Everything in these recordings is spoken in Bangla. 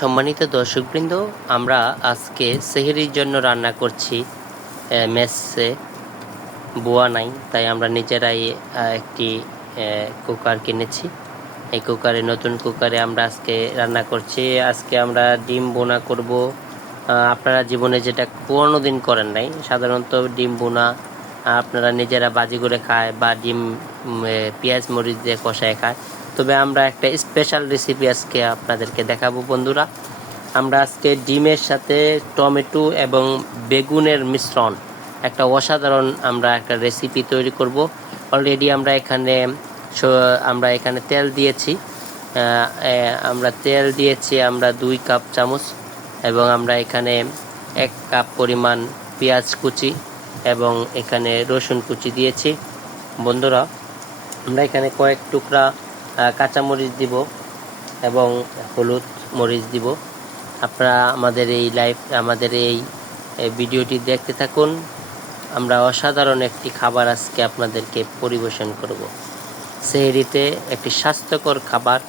সম্মানিত দর্শকবৃন্দ, আমরা আজকে সেহরির জন্য রান্না করছি। মেসে বুয়া নাই, তাই আমরা নিজেরাই একটি কুকার কিনেছি। এই কুকারে, নতুন কুকারে আমরা আজকে রান্না করছি। আজকে আমরা ডিম বোনা করব। আপনারা জীবনে যেটা কোনো দিন করেন নাই, সাধারণত ডিম বোনা আপনারা নিজেরা বাজি করে খায় বা ডিম পেঁয়াজ মরিচ দিয়ে কষায় খায়। তবে আমরা একটা স্পেশাল রেসিপি আজকে আপনাদেরকে দেখাবো বন্ধুরা। আমরা আজকে ডিমের সাথে টমেটো এবং বেগুনের মিশ্রণ একটা অসাধারণ আমরা একটা রেসিপি তৈরি করব। অলরেডি আমরা এখানে তেল দিয়েছি। আমরা 2 কাপ চামচ, এবং আমরা এখানে 1 কাপ পরিমাণ পেঁয়াজ কুচি এবং এখানে রসুন কুচি দিয়েছি। বন্ধুরা, আমরা এখানে কয়েক টুকরা কাঁচামরিচ দিব এবং হলুদ মরিচ দিব। আপনারা আমাদের এই ভিডিওটি দেখতে থাকুন। আমরা অসাধারণ একটি খাবার আজকে আপনাদেরকে পরিবেশন করব। সেহরিতে একটি স্বাস্থ্যকর খাবার,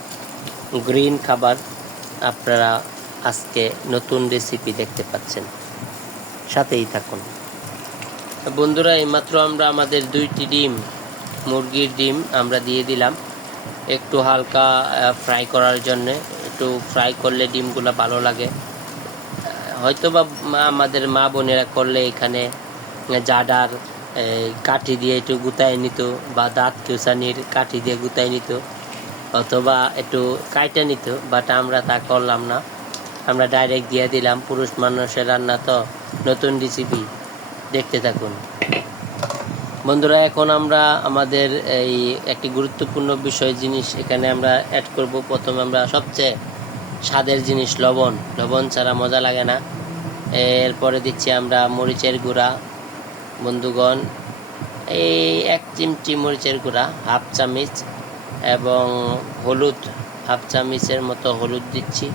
গ্রিন খাবার আপনারা আজকে নতুন রেসিপি দেখতে পাচ্ছেন, সাথেই থাকুন বন্ধুরা। এইমাত্র আমরা আমাদের 2টি ডিম, মুরগির ডিম আমরা দিয়ে দিলাম একটু হালকা ফ্রাই করার জন্য। একটু ফ্রাই করলে ডিমগুলো ভালো লাগে। হয়তো বা আমাদের মা বোনেরা করলে এখানে জাডার কাঠি দিয়ে একটু গুতায় নিত, বা দাঁত কিউসানির কাঠি দিয়ে গুতায় নিত, অথবা একটু কাইটে নিত, বাট আমরা তা করলাম না। আমরা ডাইরেক্ট দিয়ে দিলাম। পুরুষ মানুষের রান্না তো, নতুন রেসিপি দেখতে থাকুন বন্ধুরা। এখন আমরা আমাদের এই একটি গুরুত্বপূর্ণ জিনিস এখানে আমরা অ্যাড করব। প্রথমে আমরা সবচেয়ে স্বাদের জিনিস লবণ ছাড়া মজা লাগে না। এরপরে দিচ্ছি আমরা মরিচের গুঁড়া। বন্ধুগণ, এই 1 চিমটি মরিচের গুঁড়া, 1/2 চামচ, এবং হলুদ 1/2 চামচের মতো হলুদ দিচ্ছি।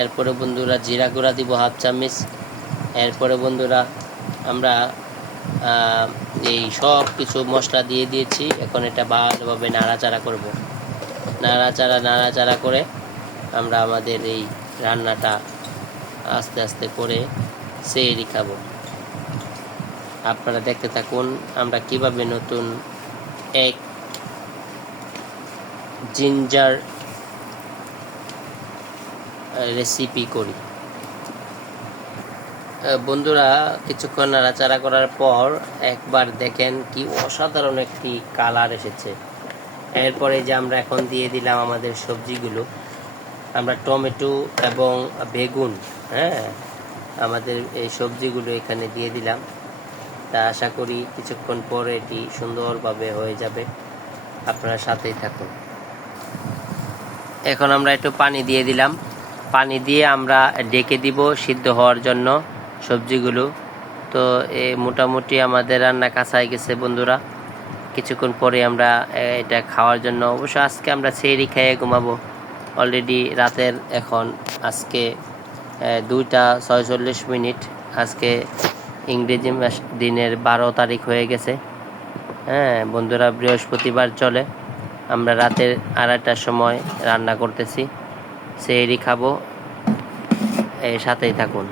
এরপরে বন্ধুরা জিরা গুঁড়া দিব 1/2 চামচ। এরপরে বন্ধুরা আমরা এই সব কিছু মশলা দিয়ে দিয়েছি। এখন এটা ভালোভাবে নাড়াচাড়া করব। নাড়াচাড়া করে আমরা আমাদের এই রান্নাটা আস্তে আস্তে করে সেহরি খাবো। আপনারা দেখতে থাকুন আমরা কিভাবে নতুন এক জিঞ্জার রেসিপি করি। বন্ধুরা, কিছুক্ষণ নাড়াচাড়া করার পর একবার দেখেন কি অসাধারণ একটি কালার এসেছে। এরপরে যে আমরা এখন দিয়ে দিলাম আমাদের সবজিগুলো। আমরা টমেটো এবং বেগুন, আমাদের এই সবজিগুলো এখানে দিয়ে দিলাম। তা আশা করি কিছুক্ষণ পর এটি সুন্দরভাবে হয়ে যাবে। আপনারা সাথেই থাকুন। এখন আমরা একটু পানি দিয়ে দিলাম। পানি দিয়ে আমরা ডেকে দিব সিদ্ধ হওয়ার জন্য সবজিগুলো। তো মোটামুটি আমাদের রান্না কাঁচাই গেছে বন্ধুরা। কিছুক্ষণ পরে আমরা এটা খাওয়ার জন্য, অবশ্য আজকে আমরা সেহরি খেয়ে ঘুমাবো। অলরেডি রাতের এখন আজকে 2টা 46 মিনিট। আজকে ইংরেজি দিনের 12 তারিখ হয়ে গেছে। বন্ধুরা, বৃহস্পতিবার চলে। আমরা রাতের 2:30টার সময় রান্না করতেছি, সেহরি খাবো। সাথেই থাকুন।